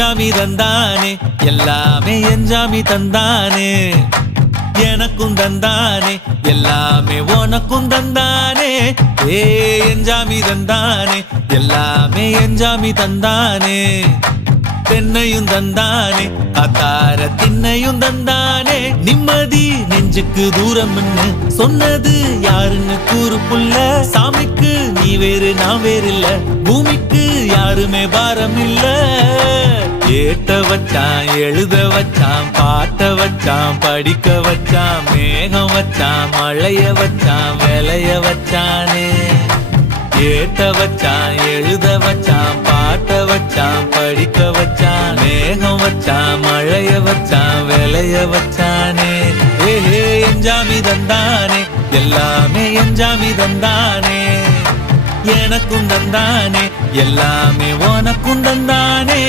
எஞ்சாமி தந்தானே எல்லாமே எஞ்சாமி தந்தானே எனக்கும் தந்தானே எல்லாமே உனக்கும் தந்தானே ஏ எஞ்சாமி தந்தானே எல்லாமே எஞ்சாமி தந்தானே தென்னையும் தந்தானே அத்தார திண்ணையும் தந்தானே நிம்மதி நெஞ்சுக்கு தூரம்னு சொன்னது யாருன்னு கூறு புள்ள சாமிக்கு நீ வேறு நான் வேறு இல்ல பூமிக்கு யாருமே பாரம் இல்ல ஏட்ட வச்சான் எழுத வச்சான் பாட்ட வச்சான் படிக்க வச்சான் மேகம் வச்சான் மழைய வச்சான் விளைய வச்சானே ஏட்ட வச்சான் எழுத வச்சான் பாட்ட வச்சான் படிக்க வச்சான் மேகம் வச்சான் மழைய வச்சான் விளைய வச்சானே ஏஹே எஞ்சாமி தந்தானே எல்லாமே எஞ்சாமி தந்தானே எனக்கும் தந்தானே எல்லாமே உனக்கும் தந்தானே